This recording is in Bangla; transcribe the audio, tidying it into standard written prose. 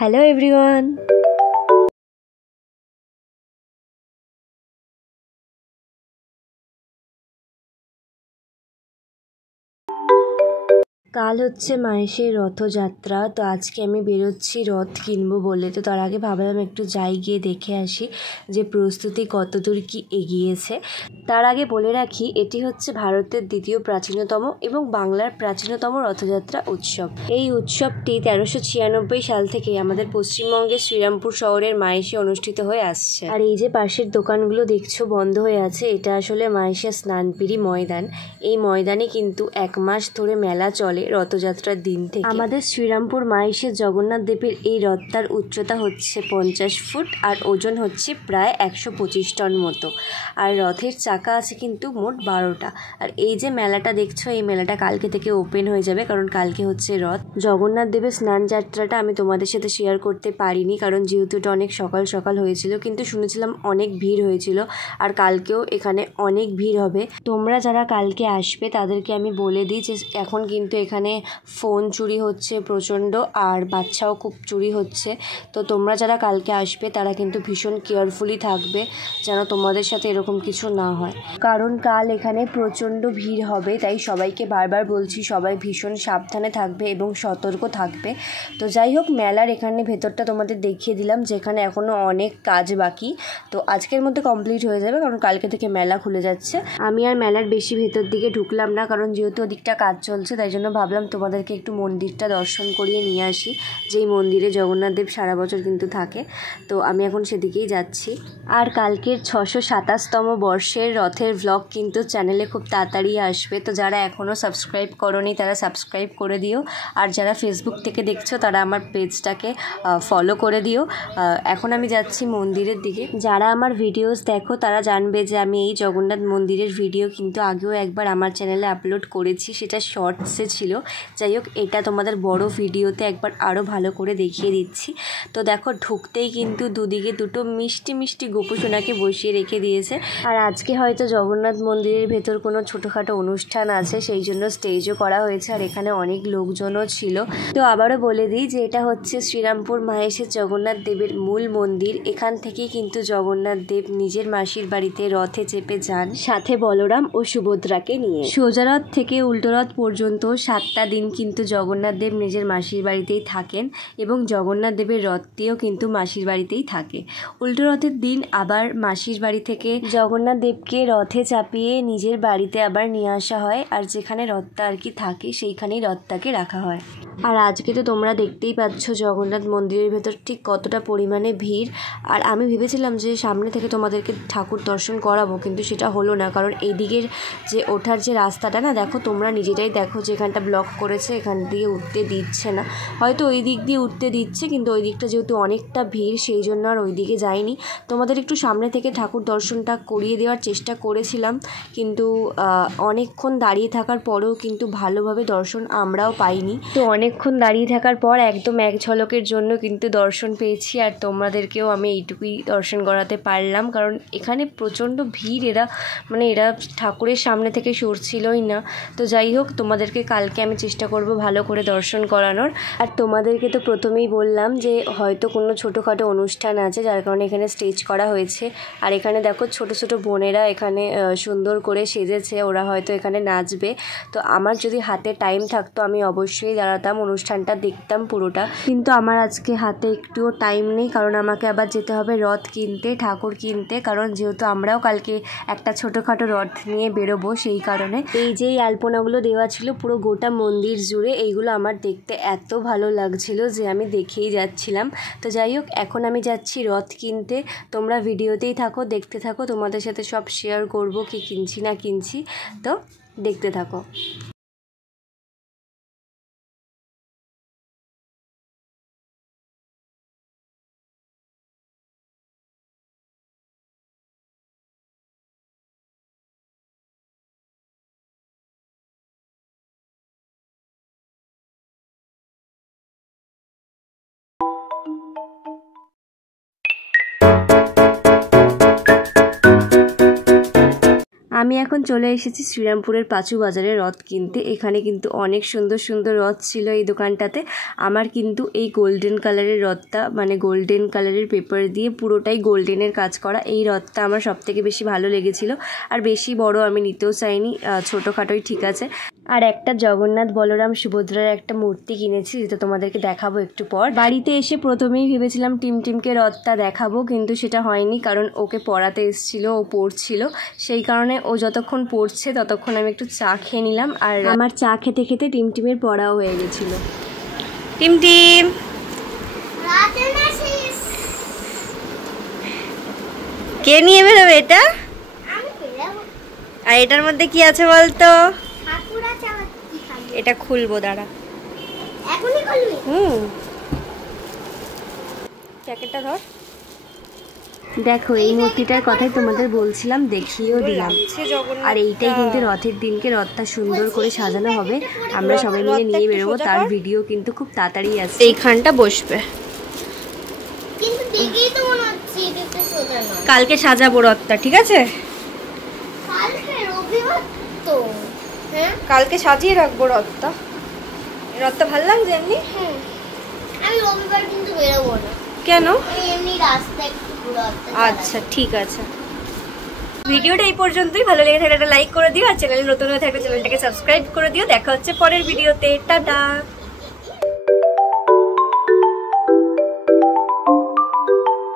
Hello everyone. কাল হচ্ছে মায়ের রথযাত্রা, তো আজকে আমি বেরোচ্ছি রথ কিনবো বলে। তো তার আগে ভাবলাম একটু যাই, গিয়ে দেখে আসি যে প্রস্তুতি কতদূর কি এগিয়েছে। তার আগে বলে রাখি, এটি হচ্ছে ভারতের দ্বিতীয় প্রাচীনতম এবং বাংলার প্রাচীনতম রথযাত্রা উৎসব। এই উৎসবটি 1396 সাল থেকে আমাদের পশ্চিমবঙ্গের শ্রীরামপুর শহরের মায়েশে অনুষ্ঠিত হয়ে আসছে। আর এই যে পাশের দোকানগুলো দেখছো বন্ধ হয়ে আছে, এটা আসলে মায়েশে স্নানপিড়ি ময়দান। এই ময়দানে কিন্তু 1 মাস ধরে মেলা চলে রথযাত্রার দিন থেকে। আমাদের শ্রীরামপুর মায়েশে জগন্নাথ দেবের এই রথটার উচ্চতা হচ্ছে 50 ফুট আর ওজন হচ্ছে প্রায় 125 টন মতো। আর রথের চাকা আছে কিন্তু মোট 12টা। আর এই যে মেলাটা দেখছো, এই মেলাটা কালকে থেকে ওপেন হয়ে যাবে, কারণ কালকে হচ্ছে রথ। জগন্নাথ দেবের স্নান যাত্রাটা আমি তোমাদের সাথে শেয়ার করতে পারিনি, কারণ যেহেতু এটা অনেক সকাল সকাল হয়েছিল, কিন্তু শুনেছিলাম অনেক ভিড় হয়েছিল। আর কালকেও এখানে অনেক ভিড় হবে। তোমরা যারা কালকে আসবে তাদেরকে আমি বলে দিই যে এখন কিন্তু এখানে ফোন চুরি হচ্ছে প্রচণ্ড, আর বাচ্চাও খুব চুরি হচ্ছে। তো তোমরা যারা কালকে আসবে তারা কিন্তু ভীষণ কেয়ারফুলি থাকবে, যেন তোমাদের সাথে এরকম কিছু না হয়। কারণ কাল এখানে প্রচণ্ড ভিড় হবে, তাই সবাইকে বারবার বলছি সবাই ভীষণ সাবধানে থাকবে এবং সতর্ক থাকবে। তো যাই হোক, মেলার এখানে ভেতরটা তোমাদের দেখিয়ে দিলাম, যেখানে এখনও অনেক কাজ বাকি। তো আজকের মধ্যে কমপ্লিট হয়ে যাবে, কারণ কালকে থেকে মেলা খুলে যাচ্ছে। আমি আর মেলার বেশি ভেতর দিকে ঢুকলাম না, কারণ যেহেতু ওদিকটা কাজ চলছে, তাই জন্য ভাবলাম তোমাদেরকে একটু মন্দিরটা দর্শন করিয়ে নিয়ে আসি, যেই মন্দিরে জগন্নাথ দেব সারা বছর কিন্তু থাকে। তো আমি এখন সেদিকেই যাচ্ছি। আর কালকের 627তম বর্ষের রথের ভ্লগ কিন্তু চ্যানেলে খুব তাড়াতাড়ি আসবে। তো যারা এখনও সাবস্ক্রাইব করোনি তারা সাবস্ক্রাইব করে দিও, আর যারা ফেসবুক থেকে দেখছো তারা আমার পেজটাকে ফলো করে দিও। এখন আমি যাচ্ছি মন্দিরের দিকে। যারা আমার ভিডিওস দেখো তারা জানবে যে আমি এই জগন্নাথ মন্দিরের ভিডিও কিন্তু আগেও একবার আমার চ্যানেলে আপলোড করেছি, সেটা শর্টসে ছিল। যাই হোক, এটা তোমাদের বড় ভিডিওতে একবার আরও ভালো করে দেখিয়ে দিচ্ছি। তো দেখো, ঢুকতেই কিন্তু দুদিকে দুটো মিষ্টি মিষ্টি গোপুসোনাকে বসিয়ে রেখে দিয়েছে। আর আজকে হয়তো জগন্নাথ মন্দিরের ভেতর কোনো ছোটোখাটো অনুষ্ঠান আছে, সেই জন্য স্টেজও করা হয়েছে, আর এখানে অনেক লোকজনও ছিল। তো আবারও বলে দিই যে এটা হচ্ছে শ্রীরামপুর মাহেশের জগন্নাথ দেবের মূল মন্দির। এখান থেকেই কিন্তু জগন্নাথ দেব নিজের মাসির বাড়িতে রথে চেপে যান, সাথে বলরাম ও সুভদ্রাকে নিয়ে। সোজা রথ থেকে উল্টো রথ পর্যন্ত 7টা দিন কিন্তু জগন্নাথ দেব নিজের মাসির বাড়িতেই থাকেন, এবং জগন্নাথ দেবের রথটিও কিন্তু মাসির বাড়িতেই থাকে। উল্টো রথের দিন আবার মাসির বাড়ি থেকে জগন্নাথ দেবকে রথে চাপিয়ে নিজের বাড়িতে আবার নিয়ে আসা হয়, আর যেখানে রথটা আর কি থাকে সেইখানেই রথটাকে রাখা হয়। আর আজকে তো তোমরা দেখতেই পাচ্ছ জগন্নাথ মন্দিরের ভেতর ঠিক কতটা পরিমাণে ভিড়। আর আমি ভেবেছিলাম যে সামনে থেকে তোমাদেরকে ঠাকুর দর্শন করাবো, কিন্তু সেটা হলো না, কারণ এই দিকের যে ওঠার যে রাস্তাটা না, দেখো তোমরা নিজেরাই দেখো যে এখানটা ব্লক করেছে, এখান দিয়ে উঠতে দিচ্ছে না। হয়তো ওই দিক দিয়ে উঠতে দিচ্ছে, কিন্তু ওই দিকটা যেহেতু অনেকটা ভিড় সেই জন্য আর ওই দিকে যাইনি। তোমাদের একটু সামনে থেকে ঠাকুর দর্শনটা করিয়ে দেওয়ার চেষ্টা করেছিলাম, কিন্তু অনেকক্ষণ দাঁড়িয়ে থাকার পরেও কিন্তু ভালোভাবে দর্শন আমরাও পাইনি। তো অনেকক্ষণ দাঁড়িয়ে থাকার পর একদম এক ঝলকের জন্য কিন্তু দর্শন পেয়েছি, আর তোমাদেরকেও আমি এইটুকুই দর্শন করাতে পারলাম, কারণ এখানে প্রচণ্ড ভিড়। এরা ঠাকুরের সামনে থেকে সরছিলই না। তো যাই হোক, তোমাদেরকে কালকে আমি চেষ্টা করব ভালো করে দর্শন করানোর। আর তোমাদেরকে তো প্রথমেই বললাম যে হয়তো কোনো ছোটোখাটো অনুষ্ঠান আছে, যার কারণে এখানে স্টেজ করা হয়েছে। আর এখানে দেখো ছোট ছোট বোনেরা এখানে সুন্দর করে সেজেছে, ওরা হয়তো এখানে নাচবে। তো আমার যদি হাতে টাইম থাকতো আমি অবশ্যই দাঁড়াতাম, অনুষ্ঠানটা দেখতাম পুরোটা, কিন্তু আমার আজকে হাতে একটুও টাইম নেই, কারণ আমাকে আবার যেতে হবে রথ কিনতে, ঠাকুর কিনতে, কারণ যেহেতু আমরাও কালকে একটা ছোটোখাটো রথ নিয়ে বেরোবো, সেই কারণে। এই যে আলপনাগুলো দেওয়া ছিল পুরো গোটা মন্দির জুড়ে, এইগুলো আমার দেখতে এত ভালো লাগছিল যে আমি দেখেই যাচ্ছিলাম। তো যাই হোক, এখন আমি যাচ্ছি রথ কিনতে। তোমরা ভিডিওতেই থাকো, দেখতে থাকো, তোমাদের সাথে সব শেয়ার করব কি কিনছি না কিনছি। তো দেখতে থাকো। আমি এখন চলে এসেছি শ্রীরামপুরের পাঁচু বাজারে রথ কিনতে। এখানে কিন্তু অনেক সুন্দর সুন্দর রথ ছিল এই দোকানটাতে। আমার কিন্তু এই গোল্ডেন কালারের রথটা, মানে গোল্ডেন কালারের পেপার দিয়ে পুরোটাই গোল্ডেনের কাজ করা, এই রথটা আমার সবথেকে বেশি ভালো লেগেছিল। আর বেশি বড় আমি নিতেও চাইনি, ছোটোখাটোই ঠিক আছে। আর একটা জগন্নাথ বলরাম সুভদ্রার একটা মূর্তি কিনেছি, যেটা তোমাদেরকে দেখাবো একটু পর। বাড়িতে এসে প্রথমেই ভেবেছিলাম টিমটিমকে রথটা দেখাবো, কিন্তু সেটা হয়নি, কারণ ওকে পড়াতে এসেছিল, ও পড়ছিল। সেই কারণে ও যতক্ষণ পড়ছে ততক্ষণ আমি একটু চা খেয়ে নিলাম। আর আমার চা খেতে খেতে টিমটিমের পড়াও হয়ে গেছিল। টিমটিম কে নিয়ে বেরোবে এটা? আর এটার মধ্যে কি আছে বলতো? এটা খুলবো, দাঁড়া। প্যাকেটটা ধর। দেখো এই মূর্তিটার কথাই তোমাদের বলছিলাম, দেখিয়েও দিলাম। আর এইটাই কিন্তু রথের দিনকে রথটা সুন্দর করে সাজানো হবে, আমরা সবাই মিলে নিয়ে বেরোবো। তার ভিডিও কিন্তু খুব তাড়াতাড়ি আসছে। এইখানটা বসবে, কালকে সাজাবো রথটা, ঠিক আছে? কালকে সাজিয়ে রাখবো রথটা। রথটা ভালো লাগছে এমনি? আমি রবিবার কিন্তু বেরোবো না। কেন? এমনি রাস্তায় একটু ঘুরে আসতে। আচ্ছা ঠিক আছে। ভিডিওটা এই পর্যন্তই। ভালো লেগে থাকলে একটা লাইক করে দিও, আর চ্যানেলে নতুন হয়ে থাকলে চ্যানেলটাকে সাবস্ক্রাইব করে দিও। দেখা হচ্ছে পরের ভিডিওতে। টাটা।